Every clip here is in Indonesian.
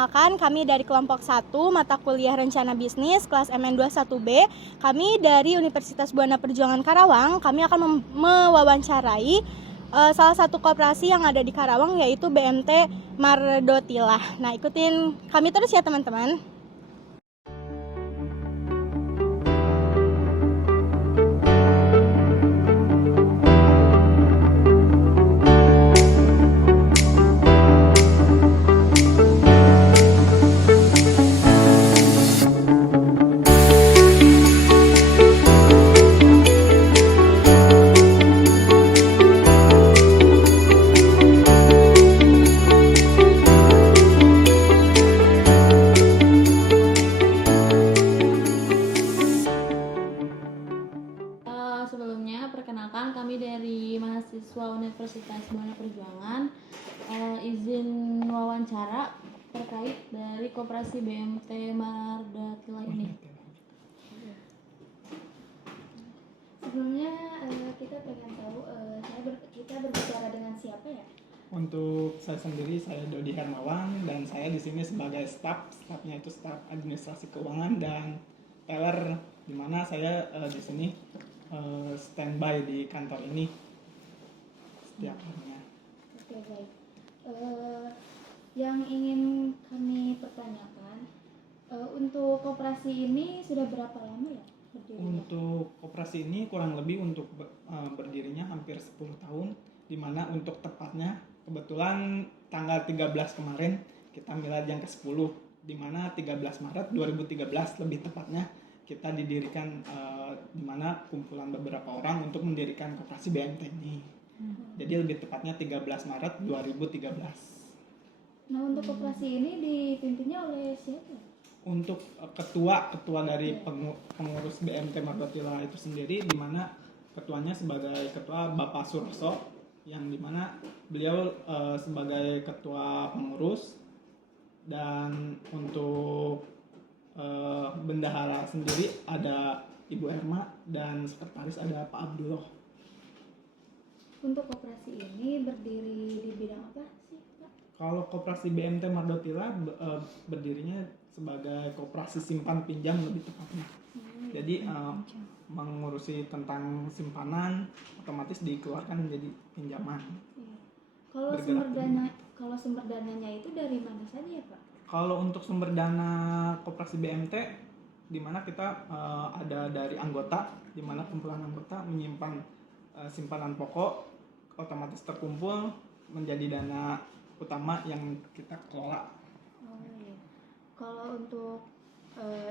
Perkenalkan, kami dari kelompok 1 mata kuliah Rencana Bisnis kelas MN21B. Kami dari Universitas Buana Perjuangan Karawang. Kami akan mewawancarai salah satu koperasi yang ada di Karawang, yaitu BMT Mardotilah. Nah, ikutin kami terus ya teman-teman. Sebelumnya, perkenalkan kami dari mahasiswa Universitas Buana Perjuangan izin wawancara terkait dari koperasi BMT Mardotilah ini. Sebelumnya kita pengen tahu kita berbicara dengan siapa ya? Untuk saya sendiri, saya Dodi Hermawan dan saya di sini sebagai stafnya itu staf administrasi keuangan dan teller, di mana saya di sini standby di kantor ini setiap harinya. Oke, baik. Yang ingin kami pertanyakan, untuk koperasi ini sudah berapa lama ya berdirinya? Untuk koperasi ini kurang lebih untuk berdirinya hampir 10 tahun, di mana untuk tepatnya kebetulan tanggal 13 kemarin kita milad yang ke-10, di mana 13 Maret 2013 lebih tepatnya kita didirikan, di mana kumpulan beberapa orang untuk mendirikan koperasi BMT ini. Jadi lebih tepatnya 13 Maret 2013. Nah, untuk koperasi ini dipimpinnya oleh siapa? Untuk ketua dari pengurus BMT Mardotilah itu sendiri, di mana ketuanya sebagai ketua Bapak Suroso, yang di mana beliau sebagai ketua pengurus, dan untuk bendahara sendiri ada Ibu Erma dan sekretaris ada Pak Abdullah. Untuk koperasi ini berdiri di bidang apa sih, Pak? Kalau koperasi BMT Mardotilah berdirinya sebagai koperasi simpan pinjam lebih tepatnya. Jadi mengurusi tentang simpanan, otomatis dikeluarkan menjadi pinjaman. Kalau sumber dananya itu dari mana saja ya, Pak? Kalau untuk sumber dana koperasi BMT, di mana kita ada dari anggota, di mana kumpulan anggota menyimpan simpanan pokok, otomatis terkumpul menjadi dana utama yang kita kelola. Oh iya. Kalau untuk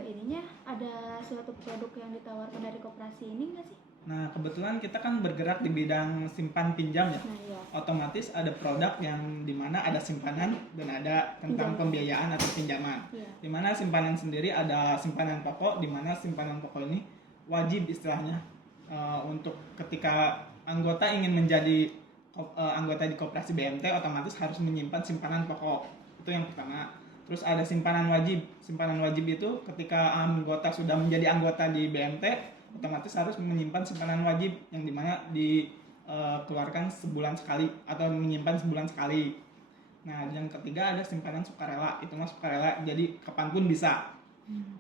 ininya ada suatu produk yang ditawarkan dari koperasi ini nggak sih? Nah, kebetulan kita kan bergerak di bidang simpan pinjam ya. Nah, iya. Otomatis ada produk yang dimana ada simpanan dan ada tentang pembiayaan atau pinjaman. Iya. Dimana simpanan sendiri ada simpanan pokok, dimana simpanan pokok ini wajib istilahnya untuk ketika anggota ingin menjadi anggota di koperasi BMT, otomatis harus menyimpan simpanan pokok. Itu yang pertama. Terus ada simpanan wajib. Simpanan wajib itu ketika anggota sudah menjadi anggota di BMT, otomatis harus menyimpan simpanan wajib yang dimana dikeluarkan sebulan sekali atau menyimpan sebulan sekali. Nah, yang ketiga ada simpanan sukarela. Itu mah sukarela, jadi kapanpun bisa.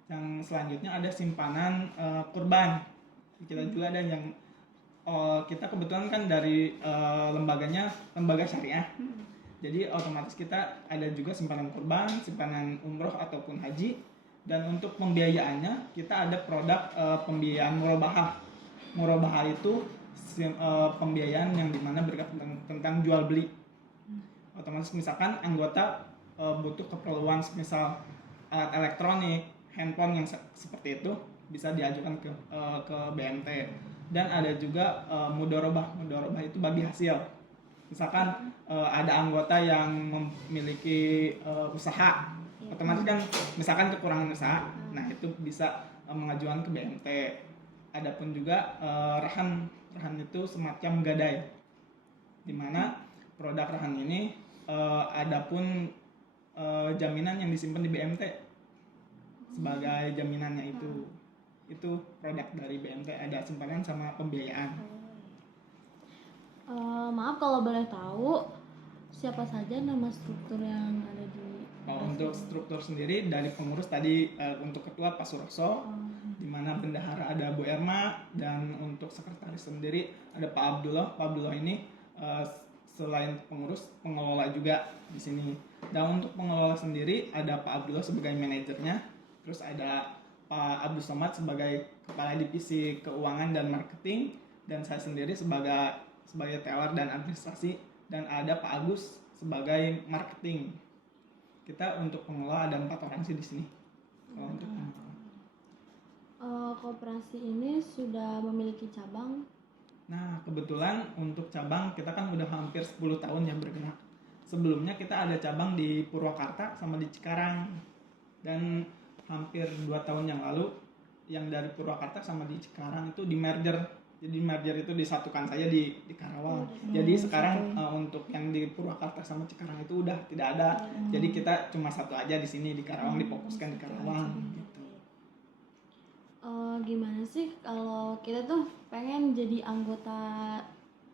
Yang selanjutnya ada simpanan kurban. Kita juga ada yang kita kebetulan kan dari lembaganya lembaga syariah. Jadi otomatis kita ada juga simpanan kurban, simpanan umroh ataupun haji. Dan untuk pembiayaannya kita ada produk pembiayaan murabahah. Murabahah itu pembiayaan yang dimana bergerak tentang jual beli. Otomatis misalkan anggota butuh keperluan misal alat elektronik, handphone yang seperti itu bisa diajukan ke BMT. Dan ada juga mudharabah. Mudharabah itu bagi hasil. Misalkan ada anggota yang memiliki usaha, otomatis kan misalkan kekurangan usaha, nah itu bisa mengajukan ke BMT. Adapun juga rahan itu semacam gadai, di mana produk rahan ini adapun jaminan yang disimpan di BMT sebagai jaminannya itu produk dari BMT, ada simpanan sama pembiayaan. Maaf kalau boleh tahu siapa saja nama struktur yang ada di Kalau untuk struktur sendiri dari pengurus tadi untuk ketua Pak Suroso, di mana bendahara ada Bu Erma, dan untuk sekretaris sendiri ada Pak Abdullah. Pak Abdullah ini selain pengurus, pengelola juga di sini. Dan untuk pengelola sendiri ada Pak Abdullah sebagai manajernya, terus ada Pak Abdul Somad sebagai kepala divisi keuangan dan marketing, dan saya sendiri sebagai teller dan administrasi, dan ada Pak Agus sebagai marketing. Kita untuk pengelola ada 4 orang sih di sini. Kalau untuk Koperasi ini sudah memiliki cabang. Nah, kebetulan untuk cabang kita kan udah hampir 10 tahun ya bergerak. Sebelumnya kita ada cabang di Purwakarta sama di Cikarang. Dan hampir 2 tahun yang lalu yang dari Purwakarta sama di Cikarang itu di merger. Jadi merger itu disatukan saja di Karawang. Jadi sekarang untuk yang di Purwakarta sama Cikarang itu udah tidak ada. Jadi kita cuma satu aja di sini di Karawang, difokuskan di Karawang gitu. Gimana sih kalau kita tuh pengen jadi anggota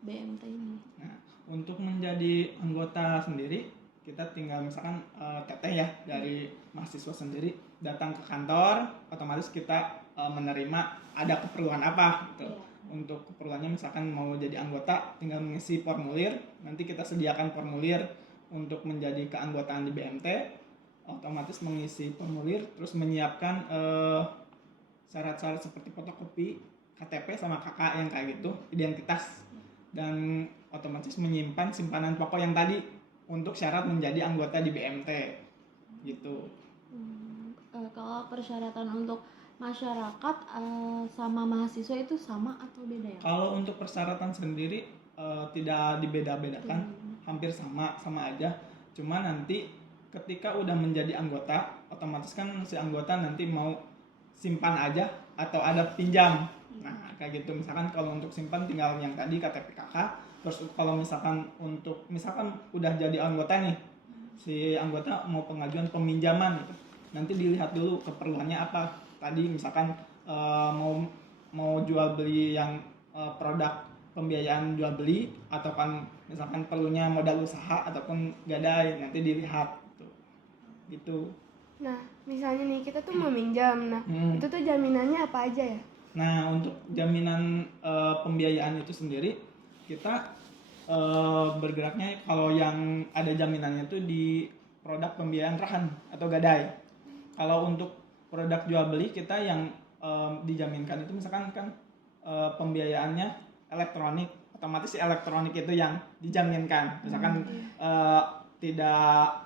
BMT ini? Nah, untuk menjadi anggota sendiri, kita tinggal misalkan teteh ya dari mahasiswa sendiri datang ke kantor, otomatis kita menerima ada keperluan apa gitu. Untuk keperluannya misalkan mau jadi anggota, tinggal mengisi formulir, nanti kita sediakan formulir untuk menjadi keanggotaan di BMT, otomatis mengisi formulir, terus menyiapkan syarat-syarat seperti fotokopi KTP sama KK yang kayak gitu, identitas, dan otomatis menyimpan simpanan pokok yang tadi untuk syarat menjadi anggota di BMT gitu. Kalau persyaratan untuk masyarakat sama mahasiswa itu sama atau beda ya? Kalau untuk persyaratan sendiri tidak dibeda-bedakan, hampir sama aja. Cuma nanti ketika udah menjadi anggota, otomatis kan si anggota nanti mau simpan aja atau ada pinjam. Nah, kayak gitu. Misalkan kalau untuk simpan tinggal yang tadi KTP KK. Terus kalau misalkan udah jadi anggota nih, si anggota mau pengajuan peminjaman gitu. Nanti dilihat dulu keperluannya apa. Tadi misalkan mau jual beli yang produk pembiayaan jual beli, atau kan misalkan perlunya modal usaha ataupun gadai, nanti dilihat gitu. Nah, misalnya nih kita tuh mau minjam, itu tuh jaminannya apa aja ya? Nah, untuk jaminan pembiayaan itu sendiri kita bergeraknya kalau yang ada jaminannya itu di produk pembiayaan rahan atau gadai. Kalau untuk produk jual beli kita yang dijaminkan itu misalkan kan pembiayaannya elektronik, otomatis elektronik itu yang dijaminkan. Misalkan tidak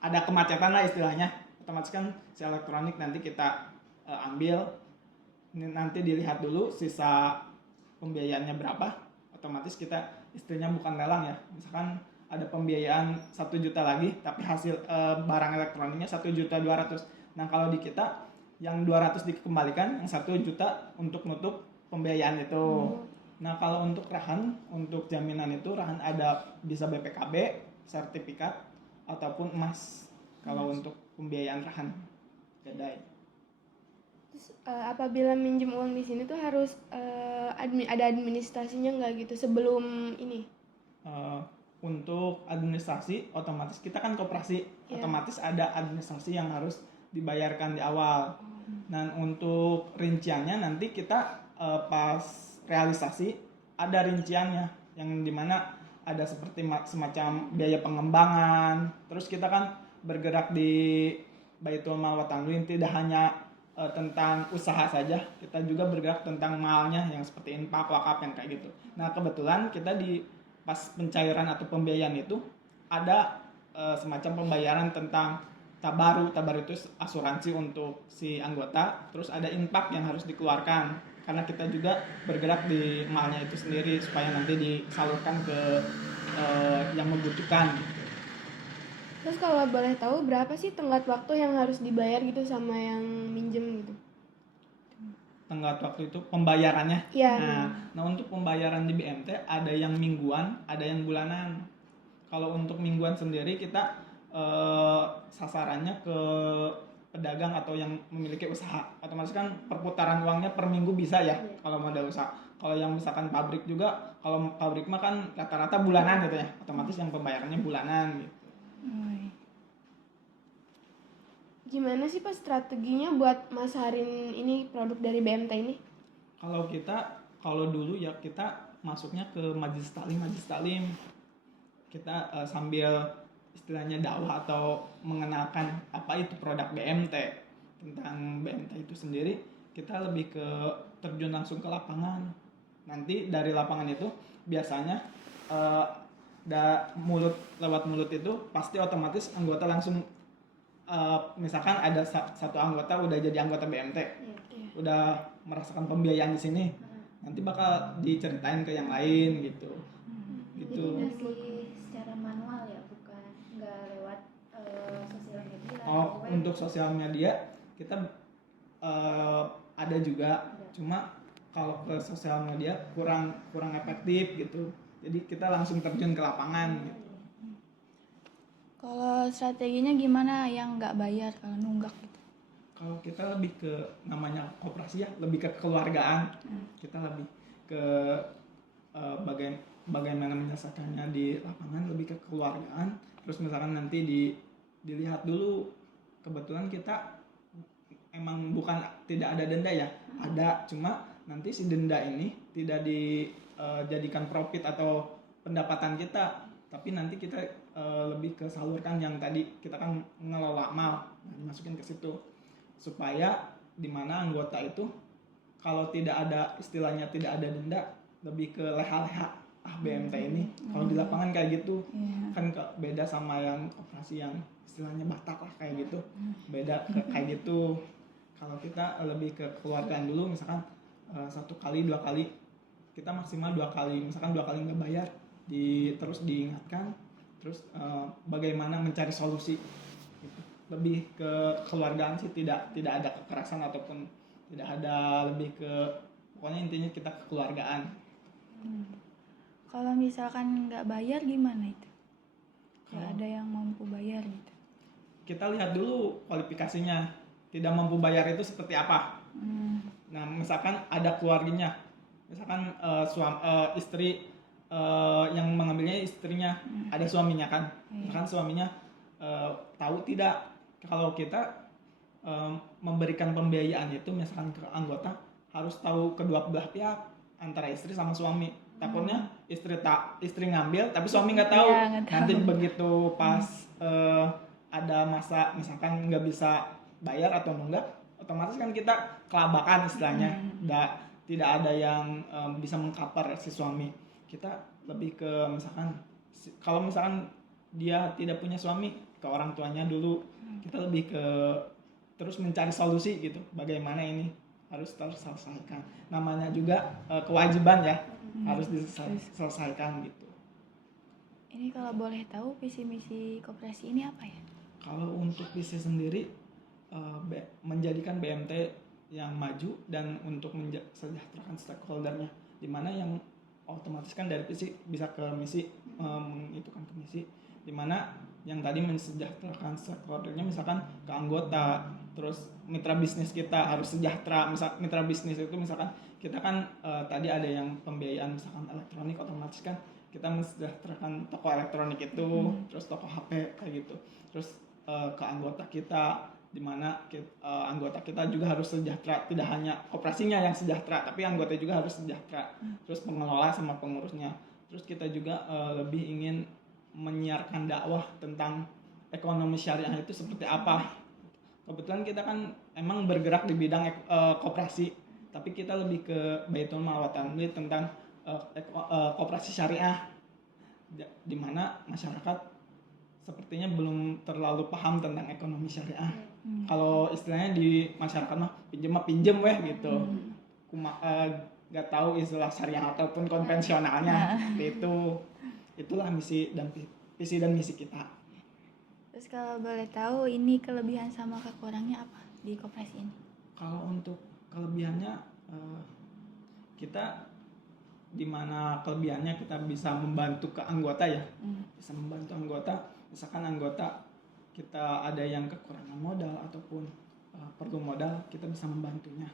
ada kemacetan lah istilahnya, otomatis kan si elektronik nanti kita ambil, nanti dilihat dulu sisa pembiayaannya berapa, otomatis kita istilahnya bukan lelang ya, misalkan ada pembiayaan 1 juta lagi tapi hasil barang elektroniknya 1.200.000. Nah, kalau di kita yang 200 dikembalikan, yang 1 juta untuk nutup pembiayaan itu. Nah, kalau untuk rahan, untuk jaminan itu rahan ada bisa BPKB, sertifikat ataupun emas kalau untuk pembiayaan rahan gadai. Terus apabila minjem uang di sini tuh harus ada administrasinya nggak gitu sebelum ini? Untuk administrasi otomatis kita kan koperasi, otomatis ada administrasi yang harus dibayarkan di awal. Dan untuk rinciannya nanti kita pas realisasi ada rinciannya yang dimana ada seperti semacam biaya pengembangan. Terus kita kan bergerak di Baitul Mal wa Tanwin, tidak hanya tentang usaha saja, kita juga bergerak tentang malnya yang seperti infak, wakaf yang kayak gitu. Nah, kebetulan kita di pas pencairan atau pembiayaan itu ada semacam pembayaran tentang tabaru itu asuransi untuk si anggota, terus ada infak yang harus dikeluarkan karena kita juga bergerak di malnya itu sendiri supaya nanti disalurkan ke yang membutuhkan gitu. Terus kalau boleh tahu berapa sih tenggat waktu yang harus dibayar gitu sama yang minjem gitu? Tenggat waktu itu pembayarannya. Iya. Nah, untuk pembayaran di BMT ada yang mingguan, ada yang bulanan. Kalau untuk mingguan sendiri kita sasarannya ke pedagang atau yang memiliki usaha. Otomatis kan perputaran uangnya per minggu bisa ya kalau modal usaha. Kalau yang misalkan pabrik juga, kalau pabrik mah kan rata-rata bulanan gitu ya. Otomatis yang pembayarannya bulanan gitu. Gimana sih Pak strateginya buat masarin ini produk dari BMT ini? Kalau dulu ya kita masuknya ke majelis taklim, kita sambil istilahnya dakwah atau mengenalkan apa itu produk BMT, tentang BMT itu sendiri, kita lebih ke terjun langsung ke lapangan. Nanti dari lapangan itu biasanya eh, lewat mulut itu pasti otomatis anggota langsung, misalkan ada satu anggota udah jadi anggota BMT, udah merasakan pembiayaan di sini, nanti bakal diceritain ke yang lain gitu. Jadi masih secara manual ya, bukan nggak lewat sosial media. Oh, web. untuk sosial media kita ada juga, cuma kalau ke sosial media kurang efektif gitu. Jadi kita langsung terjun ke lapangan gitu. Kalau strateginya gimana yang nggak bayar kalau nunggak gitu? Kalau kita lebih ke namanya koperasi ya, lebih ke kekeluargaan. Kita lebih ke bagaimana menyelesaikannya di lapangan, lebih ke kekeluargaan. Terus misalkan nanti dilihat dulu, kebetulan kita emang bukan tidak ada denda ya, ada, cuma nanti si denda ini tidak dijadikan profit atau pendapatan kita, tapi nanti kita lebih ke salurkan yang tadi kita kan ngelola mal, masukin ke situ supaya dimana anggota itu kalau tidak ada istilahnya tidak ada denda, lebih ke leha-leha BMT ini. Kalau di lapangan kayak gitu kan beda sama yang operasi yang istilahnya batak lah kayak gitu, beda kayak gitu. Kalau kita lebih ke keluargaan dulu, misalkan 1 kali 2 kali, kita maksimal 2 kali, misalkan 2 kali nggak bayar, terus diingatkan, terus bagaimana mencari solusi gitu. Lebih ke keluargaan sih, tidak ada kekerasan ataupun tidak ada, lebih ke pokoknya intinya kita kekeluargaan. Kalau misalkan nggak bayar gimana itu? Nggak ada yang mampu bayar gitu. Kita lihat dulu kualifikasinya, tidak mampu bayar itu seperti apa. Nah, misalkan ada keluarganya, misalkan istri yang mengambilnya istrinya, ada suaminya kan, misalkan suaminya tahu tidak kalau kita memberikan pembiayaan itu misalkan ke anggota, harus tahu kedua belah pihak antara istri sama suami. Takutnya istri ngambil tapi suami nggak tahu. Ya, nggak tahu. Nanti begitu pas ada masa misalkan nggak bisa bayar atau nunggak, otomatis kan kita kelabakan istilahnya. Tidak ada yang bisa mengcover si suami. Kita lebih ke misalkan kalau misalkan dia tidak punya suami, ke orang tuanya dulu. Kita lebih ke terus mencari solusi gitu, bagaimana ini harus terselesaikan. Namanya juga kewajiban ya, harus diselesaikan gitu. Ini kalau boleh tahu visi misi koperasi ini apa ya? Kalau untuk visi sendiri, menjadikan BMT yang maju dan untuk mensejahterakan stakeholdernya, dimana yang otomatis kan dari visi bisa ke misi, itu kan ke misi, dimana yang tadi mensejahterakan stakeholdernya misalkan ke anggota, terus mitra bisnis kita harus sejahtera. Misal mitra bisnis itu misalkan kita kan tadi ada yang pembiayaan misalkan elektronik, otomatis kan kita mensejahterakan toko elektronik itu, terus toko HP kayak gitu, terus ke anggota kita, dimana anggota kita juga harus sejahtera, tidak hanya koperasinya yang sejahtera tapi anggota juga harus sejahtera, terus pengelola sama pengurusnya. Terus kita juga lebih ingin menyiarkan dakwah tentang ekonomi syariah itu seperti apa. Kebetulan kita kan emang bergerak di bidang koperasi, tapi kita lebih ke Baitul Mal wa Tanmir tentang koperasi syariah, di mana masyarakat sepertinya belum terlalu paham tentang ekonomi syariah. Kalau istilahnya di masyarakat mah pinjem weh gitu. Gak tahu istilah syariah ataupun konvensionalnya. Itu itulah visi dan misi kita. Terus kalau boleh tahu ini kelebihan sama kekurangannya apa di koperasi ini? Kalau untuk kelebihannya, kita dimana kelebihannya kita bisa membantu ke anggota ya, bisa membantu anggota. Misalkan anggota kita ada yang kekurangan modal ataupun perlu modal, kita bisa membantunya.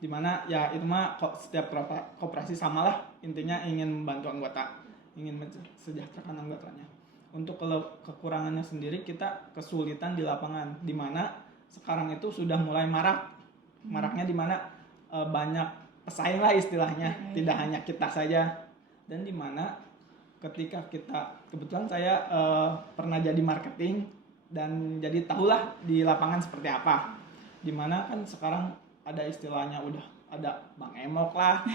Dimana ya itu mah setiap koperasi samalah, intinya ingin membantu anggota, ingin mensejahterakan anggotanya. Untuk kekurangannya sendiri, kita kesulitan di lapangan, dimana sekarang itu sudah mulai maraknya di mana banyak pesaing lah istilahnya, tidak hanya kita saja, dan di mana ketika kita, kebetulan saya pernah jadi marketing dan jadi tahulah di lapangan seperti apa, di mana kan sekarang ada istilahnya udah ada bank emok lah,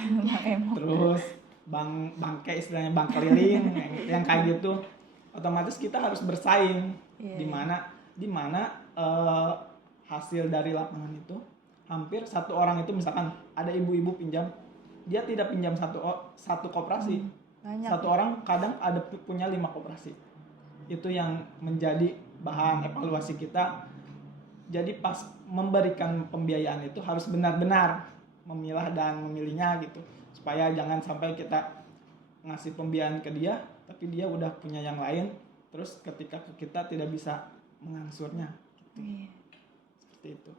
terus bangke istilahnya, bank keliling yang kayak gitu, otomatis kita harus bersaing. Di mana hasil dari lapangan itu hampir satu orang itu, misalkan ada ibu-ibu pinjam, dia tidak pinjam satu koperasi, satu orang kadang ada punya 5 koperasi. Itu yang menjadi bahan evaluasi kita. Jadi pas memberikan pembiayaan itu harus benar-benar memilah dan memilihnya gitu, supaya jangan sampai kita ngasih pembiayaan ke dia tapi dia udah punya yang lain, terus ketika kita tidak bisa mengangsurnya gitu. Seperti itu.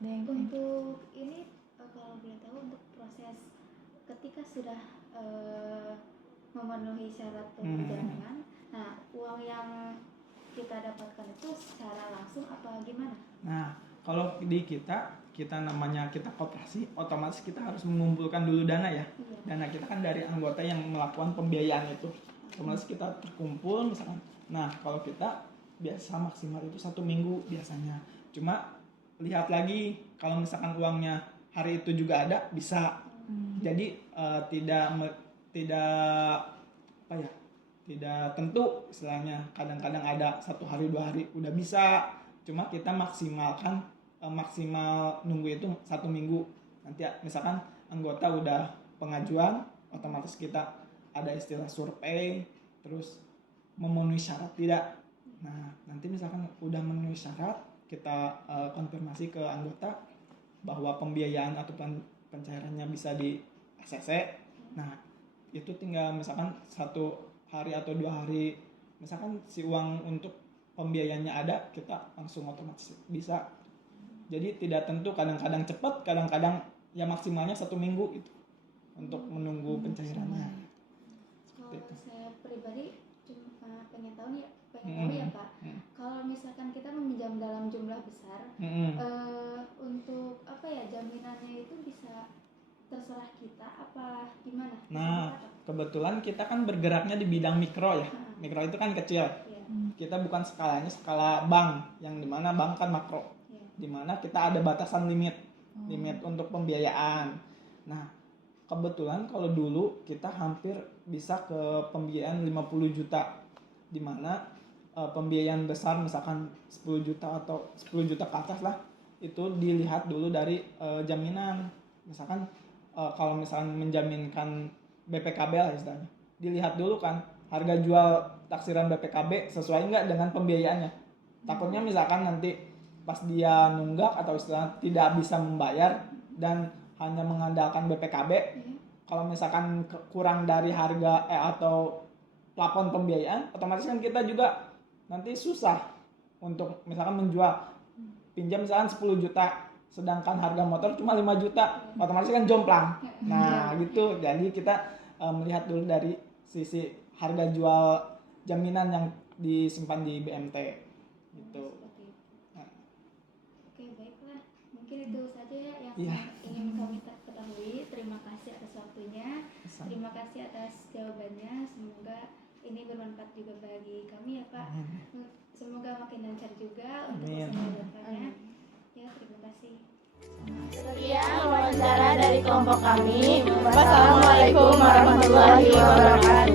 Untuk ini kalau boleh tahu, untuk proses ketika sudah memenuhi syarat pendanaan, nah uang yang kita dapatkan itu secara langsung apa gimana? Nah, kalau di kita namanya kita koperasi, otomatis kita harus mengumpulkan dulu dana ya. Dana kita kan dari anggota yang melakukan pembiayaan itu. Otomatis kita terkumpul misalkan. Nah, kalau kita biasa maksimal itu 1 minggu biasanya. Cuma lihat lagi kalau misalkan uangnya hari itu juga ada, bisa. Jadi tidak tentu istilahnya, kadang-kadang ada 1 hari 2 hari udah bisa, cuma kita maksimal nunggu itu 1 minggu. Nanti misalkan anggota udah pengajuan, otomatis kita ada istilah survei, terus memenuhi syarat tidak. Nah, nanti misalkan udah memenuhi syarat, kita konfirmasi ke anggota bahwa pembiayaan atau pencairannya bisa di ACC. Nah, itu tinggal misalkan 1 hari atau 2 hari, misalkan si uang untuk pembiayaannya ada, kita langsung otomatis bisa. Jadi tidak tentu, kadang-kadang cepat, kadang-kadang ya maksimalnya 1 minggu itu untuk menunggu pencairannya. Kalau saya pribadi cuma pengen tahu ya Pak, kalau misalkan kita meminjam dalam jumlah besar, untuk apa ya, jaminannya itu bisa terserah kita apa gimana? Nah, kebetulan kita kan bergeraknya di bidang mikro ya. Mikro itu kan kecil. Kita bukan skalanya skala bank, yang dimana bank kan makro. Dimana kita ada batasan limit untuk pembiayaan. Nah, kebetulan kalau dulu kita hampir bisa ke pembiayaan 50 juta. Dimana pembiayaan besar misalkan 10 juta atau 10 juta ke atas lah, itu dilihat dulu dari jaminan. Misalkan kalau misalkan menjaminkan BPKB lah istilahnya, dilihat dulu kan harga jual taksiran BPKB sesuai nggak dengan pembiayaannya. Takutnya misalkan nanti pas dia nunggak atau istilah tidak bisa membayar dan hanya mengandalkan BPKB, kalau misalkan kurang dari harga atau plafon pembiayaan, otomatis kan kita juga nanti susah untuk misalkan menjual. Pinjam misalkan 10 juta, sedangkan harga motor cuma 5 juta, otomatis kan jomplang. Nah gitu, jadi kita melihat dulu dari sisi harga jual jaminan yang disimpan di BMT gitu. Oke, baiklah, mungkin itu saja yang ingin kami ketahui. Terima kasih atas waktunya, terima kasih atas jawabannya. Semoga ini bermanfaat juga bagi kami ya Pak. Semoga makin lancar juga untuk kesempatannya. Ya, terima kasih. Sekian wawancara dari kelompok kami. Wassalamualaikum warahmatullahi wabarakatuh.